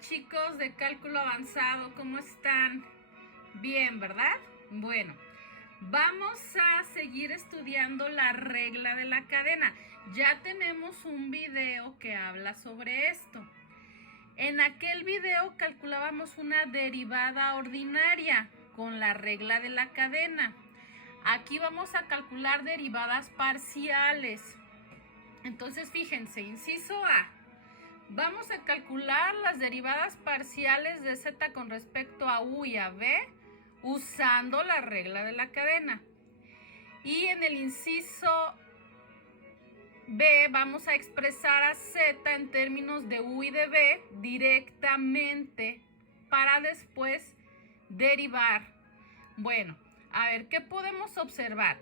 chicos de cálculo avanzado, ¿cómo están? Bien, ¿verdad? Bueno, vamos a seguir estudiando la regla de la cadena. Ya tenemos un video que habla sobre esto. En aquel video calculábamos una derivada ordinaria con la regla de la cadena. Aquí vamos a calcular derivadas parciales. Entonces, fíjense, inciso A. Vamos a calcular las derivadas parciales de z con respecto a u y a b usando la regla de la cadena. Y en el inciso B vamos a expresar a z en términos de u y de b directamente para después derivar. Bueno, a ver, ¿qué podemos observar?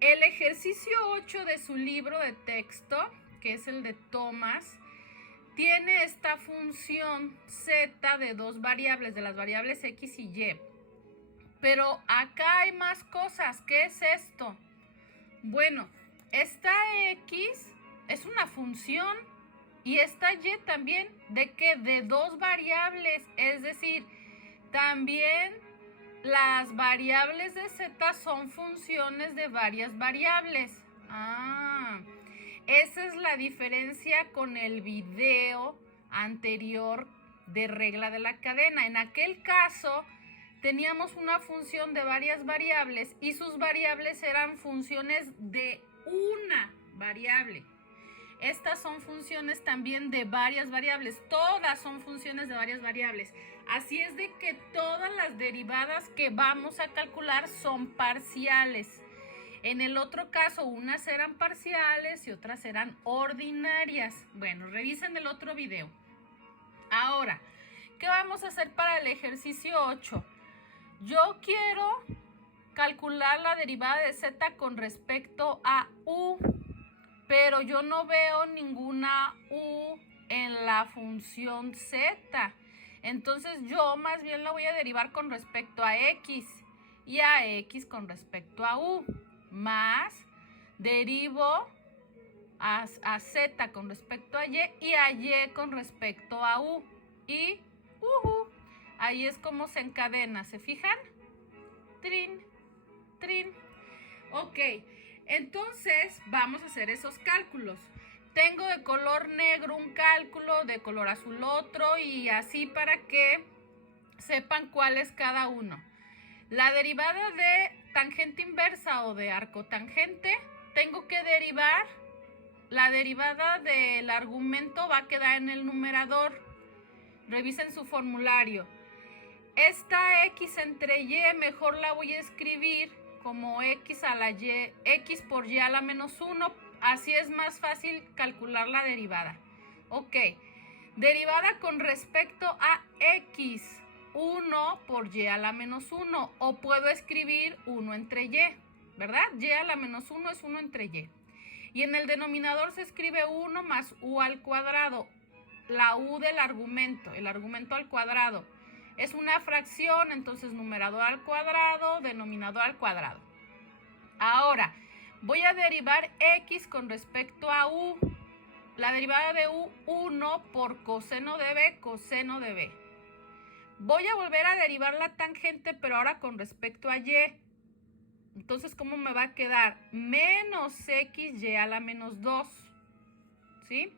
El ejercicio 8 de su libro de texto, que es el de Thomas, tiene esta función z de dos variables, de las variables x y y. Pero acá hay más cosas. ¿Qué es esto? Bueno, esta x es una función y esta y también. ¿De qué? De dos variables. Es decir, también las variables de z son funciones de varias variables. Esa es la diferencia con el video anterior de regla de la cadena. En aquel caso teníamos una función de varias variables y sus variables eran funciones de una variable. Estas son funciones también de varias variables. Todas son funciones de varias variables. Así es de que todas las derivadas que vamos a calcular son parciales. En el otro caso, unas eran parciales y otras eran ordinarias. Bueno, revisen el otro video. Ahora, ¿qué vamos a hacer para el ejercicio 8? Yo quiero calcular la derivada de z con respecto a u, pero yo no veo ninguna u en la función z. Entonces yo más bien la voy a derivar con respecto a x y a x con respecto a u. Más derivo a z con respecto a y a y con respecto a u. Y ahí es como se encadena, ¿se fijan? Trin, trin. Ok, entonces vamos a hacer esos cálculos. Tengo de color negro un cálculo, de color azul otro y así para que sepan cuál es cada uno. La derivada de tangente inversa o de arcotangente, tengo que derivar. La derivada del argumento va a quedar en el numerador. Revisen su formulario. Esta x entre y mejor la voy a escribir como x a la y, x por y a la menos 1. Así es más fácil calcular la derivada. Ok, derivada con respecto a x. 1 por y a la menos 1, o puedo escribir 1 entre y, ¿verdad? Y a la menos 1 es 1 entre y. Y en el denominador se escribe 1 más u al cuadrado, la u del argumento, el argumento al cuadrado. Es una fracción, entonces numerador al cuadrado, denominador al cuadrado. Ahora, voy a derivar x con respecto a u. La derivada de u, 1 por coseno de b, coseno de b. Voy a volver a derivar la tangente, pero ahora con respecto a y. Entonces, ¿cómo me va a quedar? Menos xy a la menos 2. ¿Sí?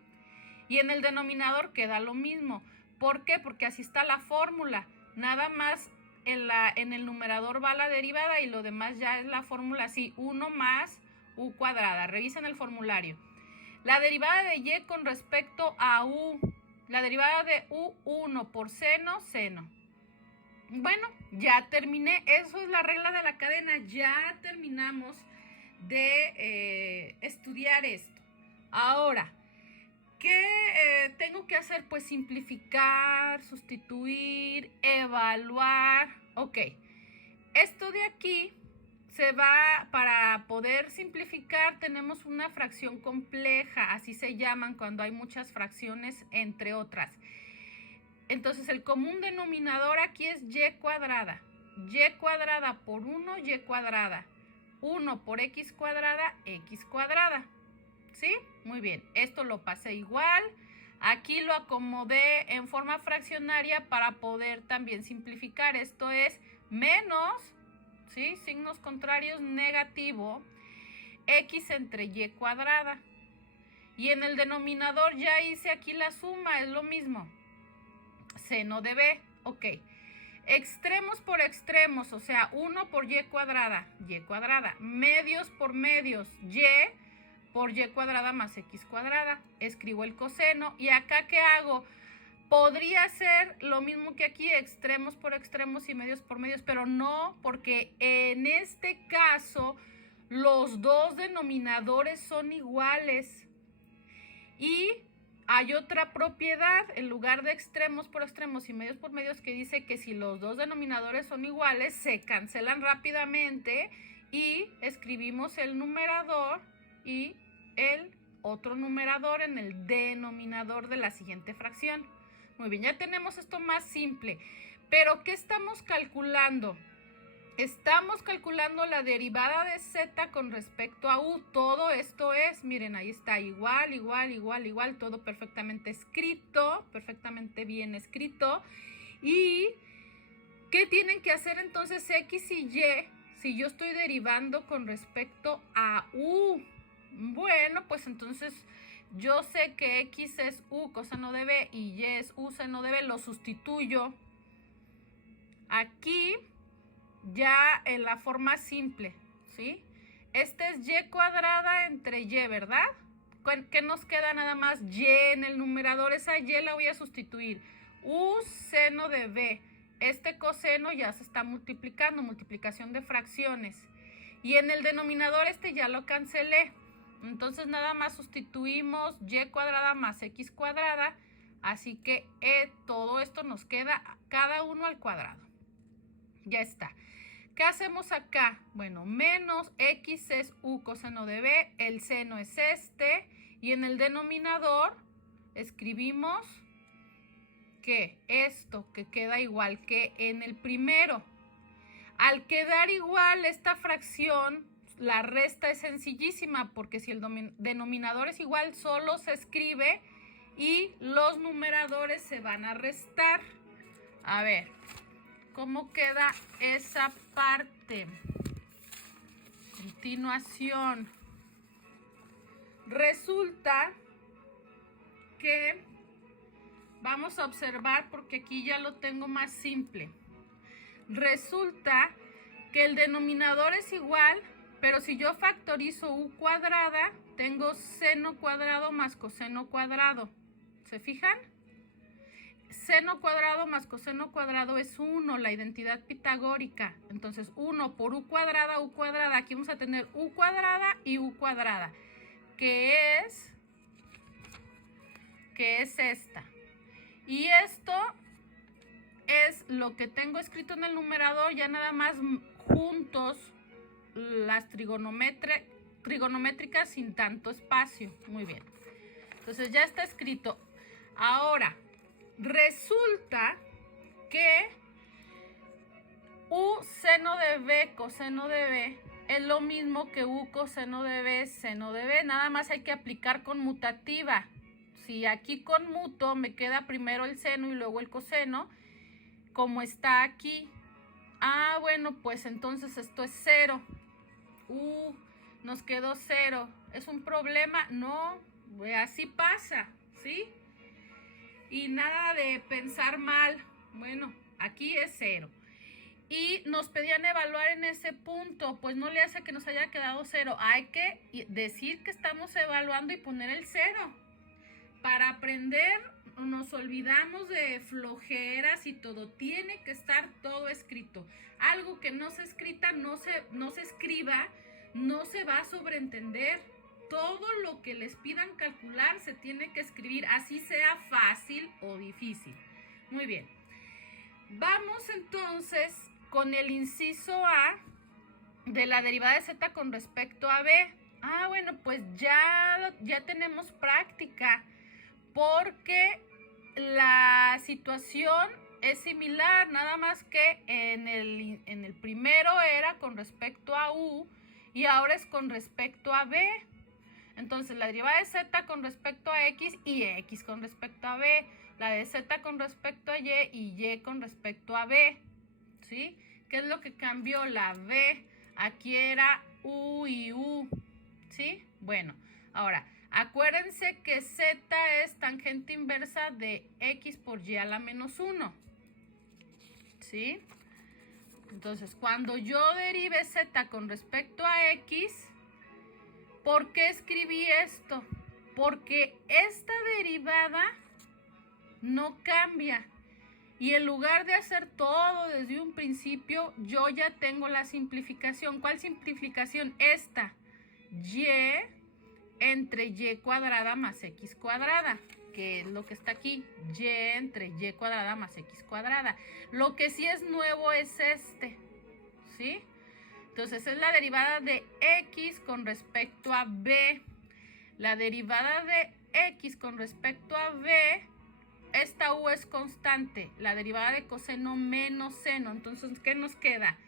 Y en el denominador queda lo mismo. ¿Por qué? Porque así está la fórmula. Nada más en el numerador va la derivada y lo demás ya es la fórmula así. 1 más u cuadrada. Revisen el formulario. La derivada de y con respecto a u. La derivada de u, 1 por seno, seno. Bueno, ya terminé. Eso es la regla de la cadena. Ya terminamos de estudiar esto. Ahora, ¿qué tengo que hacer? Pues simplificar, sustituir, evaluar. Ok, esto de aquí se va, para poder simplificar tenemos una fracción compleja, así se llaman cuando hay muchas fracciones entre otras. Entonces el común denominador aquí es y cuadrada. Y cuadrada por 1, y cuadrada. 1 por x cuadrada, ¿sí? Muy bien, esto lo pasé igual Aquí lo acomodé en forma fraccionaria para poder también simplificar. Esto es menos, ¿sí? Signos contrarios, negativo, x entre y cuadrada. Y en el denominador ya hice aquí la suma, es lo mismo. Seno de b, ok. Extremos por extremos, o sea, 1 por y cuadrada, medios por medios, y por y cuadrada más x cuadrada. Escribo el coseno y acá ¿qué hago? Podría ser lo mismo que aquí, extremos por extremos y medios por medios, pero no, porque en este caso los dos denominadores son iguales. Y hay otra propiedad, en lugar de extremos por extremos y medios por medios, que dice que si los dos denominadores son iguales, se cancelan rápidamente y escribimos el numerador y el otro numerador en el denominador de la siguiente fracción. Muy bien, ya tenemos esto más simple. Pero, ¿qué estamos calculando? Estamos calculando la derivada de z con respecto a u. Todo esto es, miren, ahí está, igual, todo perfectamente escrito, perfectamente bien escrito. ¿Y qué tienen que hacer entonces x y y si yo estoy derivando con respecto a u? Bueno, pues entonces yo sé que x es u coseno de b y y es u seno de b, lo sustituyo aquí ya en la forma simple, ¿sí? Este es y cuadrada entre y, ¿verdad? ¿Qué nos queda nada más? Y en el numerador, esa y la voy a sustituir. U seno de b. Este coseno ya se está multiplicando, multiplicación de fracciones. Y en el denominador este ya lo cancelé. Entonces nada más sustituimos y cuadrada más x cuadrada. Así que todo esto nos queda cada uno al cuadrado. Ya está. ¿Qué hacemos acá? Bueno, menos x es u coseno de b, el seno es este, y en el denominador escribimos que esto, que queda igual que en el primero. Al quedar igual esta fracción, la resta es sencillísima, porque si el denominador es igual, solo se escribe y los numeradores se van a restar. A ver, ¿cómo queda esa parte? Continuación. Resulta que vamos a observar, porque aquí ya lo tengo más simple. Resulta que el denominador es igual, pero si yo factorizo u cuadrada, tengo seno cuadrado más coseno cuadrado. ¿Se fijan? Seno cuadrado más coseno cuadrado es 1, la identidad pitagórica. Entonces 1 por u cuadrada, aquí vamos a tener u cuadrada y u cuadrada, que es esta. Y esto es lo que tengo escrito en el numerador, ya nada más juntos las trigonométricas sin tanto espacio. Muy bien. Entonces ya está escrito. Ahora, resulta que u seno de b coseno de b es lo mismo que u coseno de b seno de b. Nada más hay que aplicar conmutativa. Si aquí conmuto, me queda primero el seno y luego el coseno, como está aquí. Ah, bueno, pues entonces esto es 0. Nos quedó 0. ¿Es un problema? No, así pasa, ¿sí? Y nada de pensar mal. Bueno, aquí es 0. Y nos pedían evaluar en ese punto. Pues no le hace que nos haya quedado 0. Hay que decir que estamos evaluando y poner el 0. Para aprender nos olvidamos de flojeras y todo. Tiene que estar todo escrito. Algo que no se escrita, no se escriba, no se va a sobreentender. Todo lo que les pidan calcular se tiene que escribir, así sea fácil o difícil. Muy bien. Vamos entonces con el inciso A de la derivada de z con respecto a b. Ah, bueno, pues ya tenemos práctica, porque la situación es similar, nada más que en el primero era con respecto a u y ahora es con respecto a b. Entonces, la derivada de z con respecto a x y x con respecto a b. La de z con respecto a y y con respecto a b. ¿Sí? ¿Qué es lo que cambió? La b. Aquí era u y u. ¿Sí? Bueno, ahora, acuérdense que z es tangente inversa de x por y a la menos 1. ¿Sí? Entonces, cuando yo derive z con respecto a x, ¿por qué escribí esto? Porque esta derivada no cambia. Y en lugar de hacer todo desde un principio, yo ya tengo la simplificación. ¿Cuál simplificación? Esta. Y entre y cuadrada más x cuadrada, que es lo que está aquí. Y entre y cuadrada más x cuadrada. Lo que sí es nuevo es este. ¿Sí? Entonces es la derivada de x con respecto a b. La derivada de x con respecto a b, esta u es constante. La derivada de coseno menos seno. Entonces, ¿qué nos queda?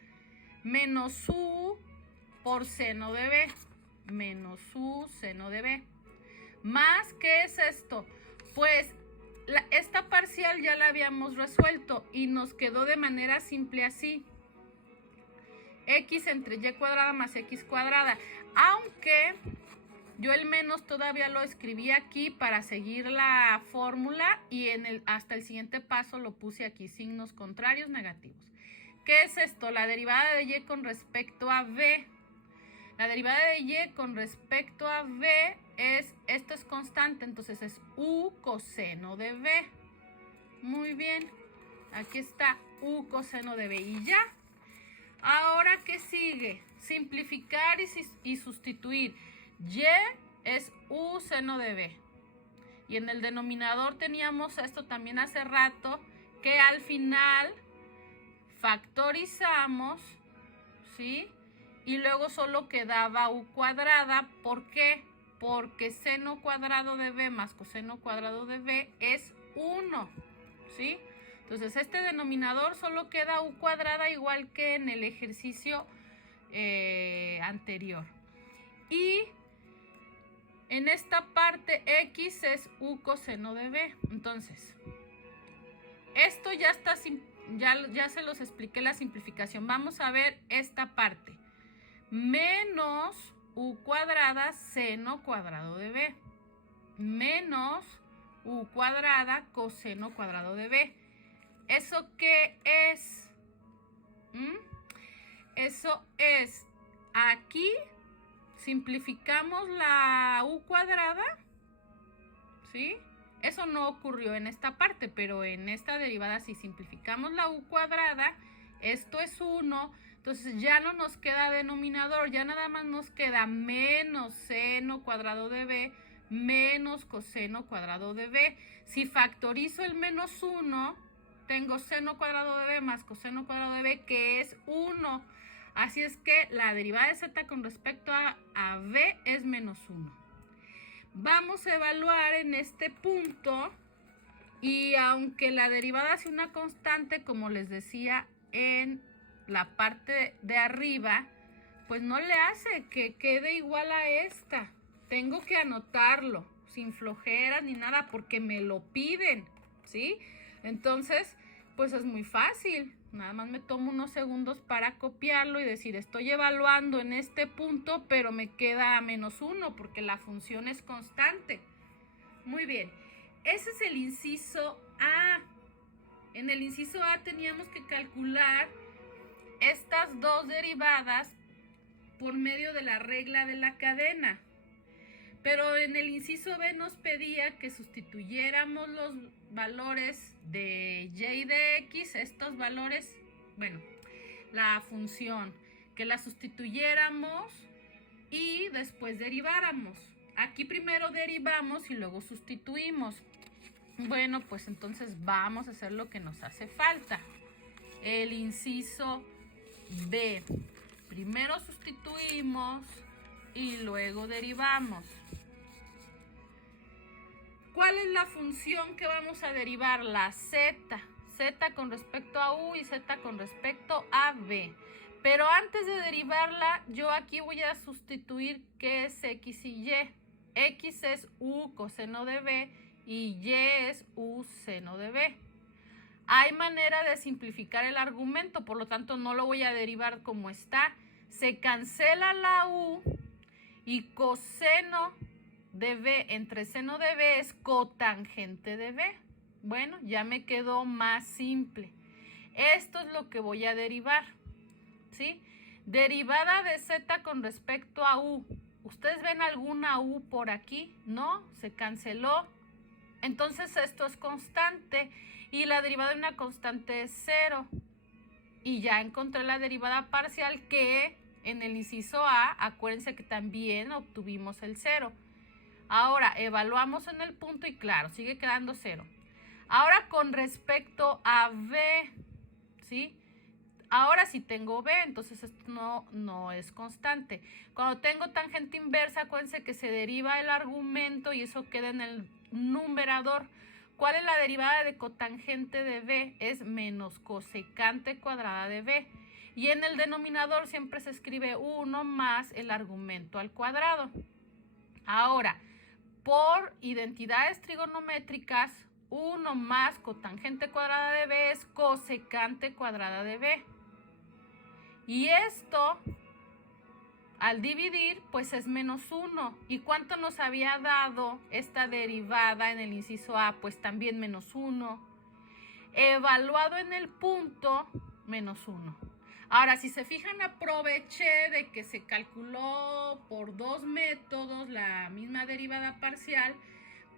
Menos u por seno de b. Menos u seno de b. Más, ¿qué es esto? Pues esta parcial ya la habíamos resuelto y nos quedó de manera simple así. X entre y cuadrada más x cuadrada. Aunque yo el menos todavía lo escribí aquí para seguir la fórmula y hasta el siguiente paso lo puse aquí, signos contrarios negativos. ¿Qué es esto? La derivada de y con respecto a b. La derivada de y con respecto a b esto es constante, entonces es u coseno de b. Muy bien, aquí está u coseno de b y ya. Ahora, ¿qué sigue? Simplificar y sustituir. Y es u seno de b. Y en el denominador teníamos esto también hace rato, que al final factorizamos, ¿sí? Y luego solo quedaba u cuadrada. ¿Por qué? Porque seno cuadrado de b más coseno cuadrado de b es 1, ¿sí? Entonces, este denominador solo queda u cuadrada igual que en el ejercicio anterior. Y en esta parte x es u coseno de b. Entonces, esto ya está, ya se los expliqué la simplificación. Vamos a ver esta parte. Menos u cuadrada seno cuadrado de b. Menos u cuadrada coseno cuadrado de b. ¿Eso qué es? Eso es, aquí simplificamos la u cuadrada, ¿sí? Eso no ocurrió en esta parte, pero en esta derivada si simplificamos la u cuadrada, esto es 1, entonces ya no nos queda denominador, ya nada más nos queda menos seno cuadrado de b menos coseno cuadrado de b. Si factorizo el menos 1, tengo seno cuadrado de b más coseno cuadrado de b, que es 1. Así es que la derivada de z con respecto a b es menos 1. Vamos a evaluar en este punto, y aunque la derivada sea una constante, como les decía en la parte de arriba, pues no le hace que quede igual a esta. Tengo que anotarlo sin flojeras ni nada porque me lo piden, ¿sí? Entonces, pues es muy fácil. Nada más me tomo unos segundos para copiarlo y decir, estoy evaluando en este punto, pero me queda menos 1 porque la función es constante. Muy bien. Ese es el inciso A. En el inciso A teníamos que calcular estas dos derivadas por medio de la regla de la cadena. Pero en el inciso B nos pedía que sustituyéramos los valores de y y de x, estos valores, bueno, la función, que la sustituyéramos y después deriváramos. Aquí primero derivamos y luego sustituimos. Bueno, pues entonces vamos a hacer lo que nos hace falta. El inciso B. Primero sustituimos y luego derivamos. ¿Cuál es la función que vamos a derivar? La z. Z con respecto a u y z con respecto a b. Pero antes de derivarla, yo aquí voy a sustituir qué es x y y. X es U coseno de B y Y es U seno de B. Hay manera de simplificar el argumento, por lo tanto no lo voy a derivar como está. Se cancela la U y coseno de B entre seno de B es cotangente de B. Bueno, ya me quedó más simple. Esto es lo que voy a derivar, ¿sí? Derivada de Z con respecto a U. ¿Ustedes ven alguna U por aquí? ¿No? Se canceló. Entonces esto es constante y la derivada de una constante es 0. Y ya encontré la derivada parcial que en el inciso A, acuérdense que también obtuvimos el 0. Ahora evaluamos en el punto y claro, sigue quedando 0. Ahora con respecto a B, ¿sí? Ahora sí tengo B, entonces esto no es constante. Cuando tengo tangente inversa, acuérdense que se deriva el argumento y eso queda en el numerador. ¿Cuál es la derivada de cotangente de B? Es menos cosecante cuadrada de B. Y en el denominador siempre se escribe 1 más el argumento al cuadrado. Ahora, por identidades trigonométricas, 1 más cotangente cuadrada de B es cosecante cuadrada de B. Y esto, al dividir, pues es menos 1. ¿Y cuánto nos había dado esta derivada en el inciso A? Pues también menos 1. Evaluado en el punto, menos 1. Ahora, si se fijan, aproveché de que se calculó por dos métodos la misma derivada parcial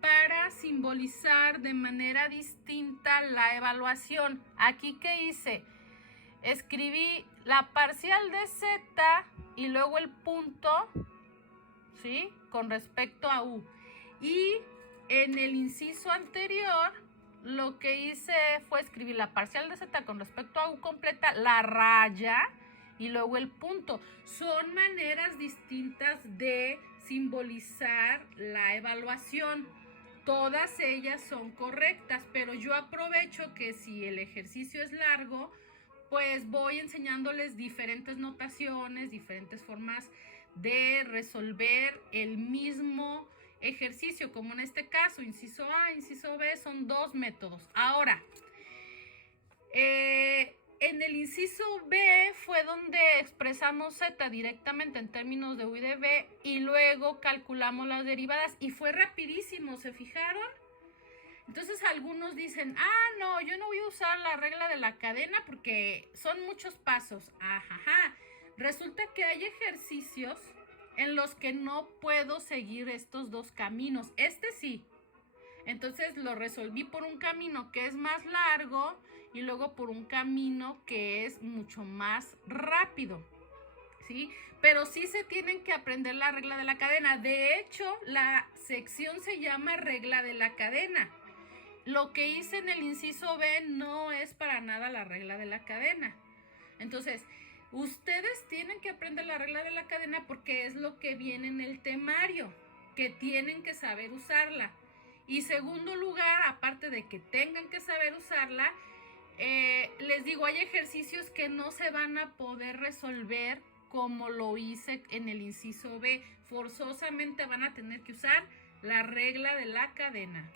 para simbolizar de manera distinta la evaluación. Aquí, ¿qué hice? Escribí la parcial de Z y luego el punto, ¿sí? Con respecto a U. Y en el inciso anterior, lo que hice fue escribir la parcial de Z con respecto a U completa, la raya y luego el punto. Son maneras distintas de simbolizar la evaluación. Todas ellas son correctas, pero yo aprovecho que si el ejercicio es largo, pues voy enseñándoles diferentes notaciones, diferentes formas de resolver el mismo ejercicio, como en este caso, inciso A, inciso B, son dos métodos. Ahora, en el inciso B fue donde expresamos Z directamente en términos de U y de B y luego calculamos las derivadas y fue rapidísimo, ¿se fijaron? Entonces algunos dicen, no, yo no voy a usar la regla de la cadena porque son muchos pasos. Ajá. Resulta que hay ejercicios en los que no puedo seguir estos dos caminos. Este sí. Entonces lo resolví por un camino que es más largo y luego por un camino que es mucho más rápido, ¿sí? Pero sí se tienen que aprender la regla de la cadena. De hecho, la sección se llama regla de la cadena. Lo que hice en el inciso B no es para nada la regla de la cadena. Entonces, ustedes tienen que aprender la regla de la cadena porque es lo que viene en el temario, que tienen que saber usarla. Y segundo lugar, aparte de que tengan que saber usarla, les digo, hay ejercicios que no se van a poder resolver como lo hice en el inciso B. Forzosamente van a tener que usar la regla de la cadena.